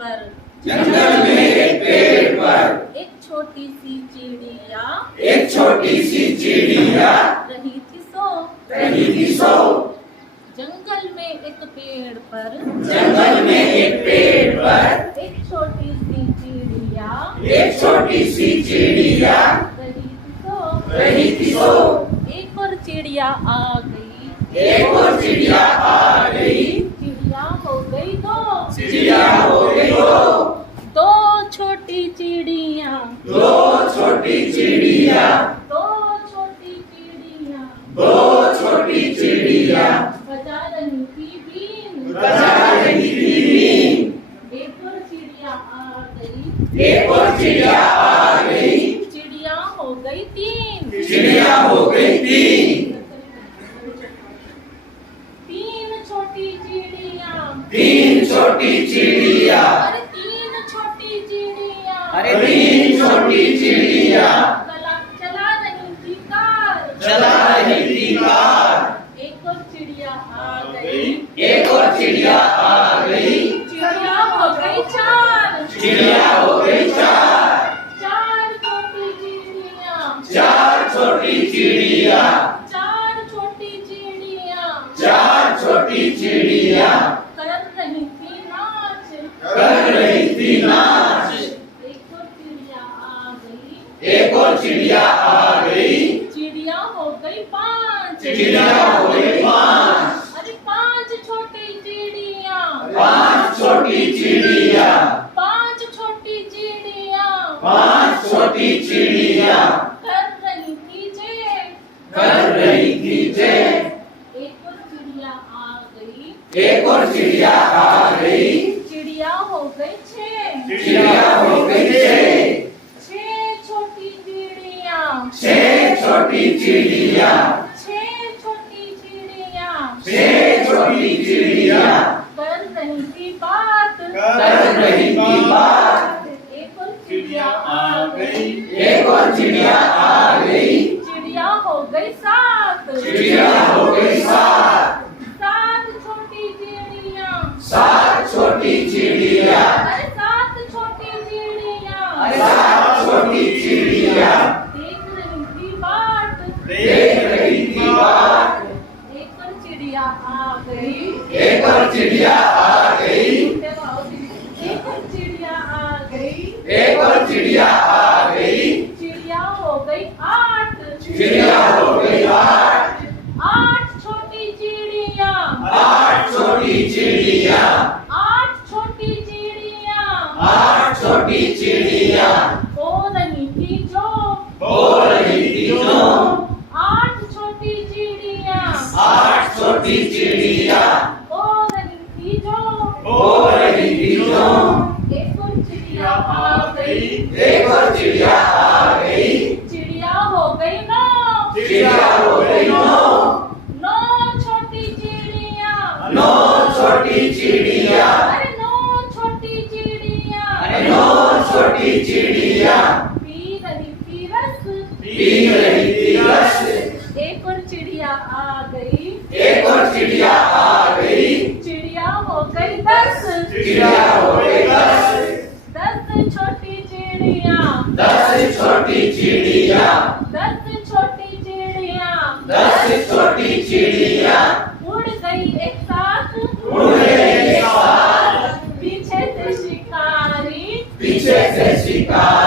पर जंगल में एक पेड़ पर एक छोटी सी चिड़िया रही थी सो। जंगल में एक पेड़ पर एक छोटी सी चिड़िया रही थी सो। एक और चिड़िया आ गई, चिड़िया हो गई दो। दो छोटी चिड़िया बजा रही थी बीन। एक और चिड़िया आ गई, चिड़िया हो गई तीन। तीन छोटी चिड़िया, अरे तीन छोटी चिड़िया चला रही थी कार। एक और चिड़िया आ गई, चिड़िया हो गई चार। चार छोटी चिड़िया कर रही थी नाच। एक और चिड़िया आ गई, चिड़िया हो गई पांच। अरे पांच छोटी चिड़िया कर रही थी जय। एक और चिड़िया आ गई, चिड़िया हो गई छह। छह छोटी चिड़िया कर रही थी बात। एक और चिड़िया आ गई, चिड़िया हो गई सात। सात छोटी चिड़िया, अरे सात छोटी चिड़िया देख रही थी बाट। एक और चिड़िया आ गई, चिड़िया हो गई आठ। आठ छोटी चिड़िया, आठ छोटी चिड़िया हो रही थी जो। आठ छोटी चिड़िया हो रही थी जो। एक और चिड़िया आ गई, चिड़िया हो गई नौ। नौ छोटी चिड़िया, अरे नौ छोटी चिड़िया पी रही थी रस। एक और चिड़िया आ गई, चिड़िया हो गई दस। दस छोटी चिड़िया उड़ गई एक साथ। पीछे से शिकारी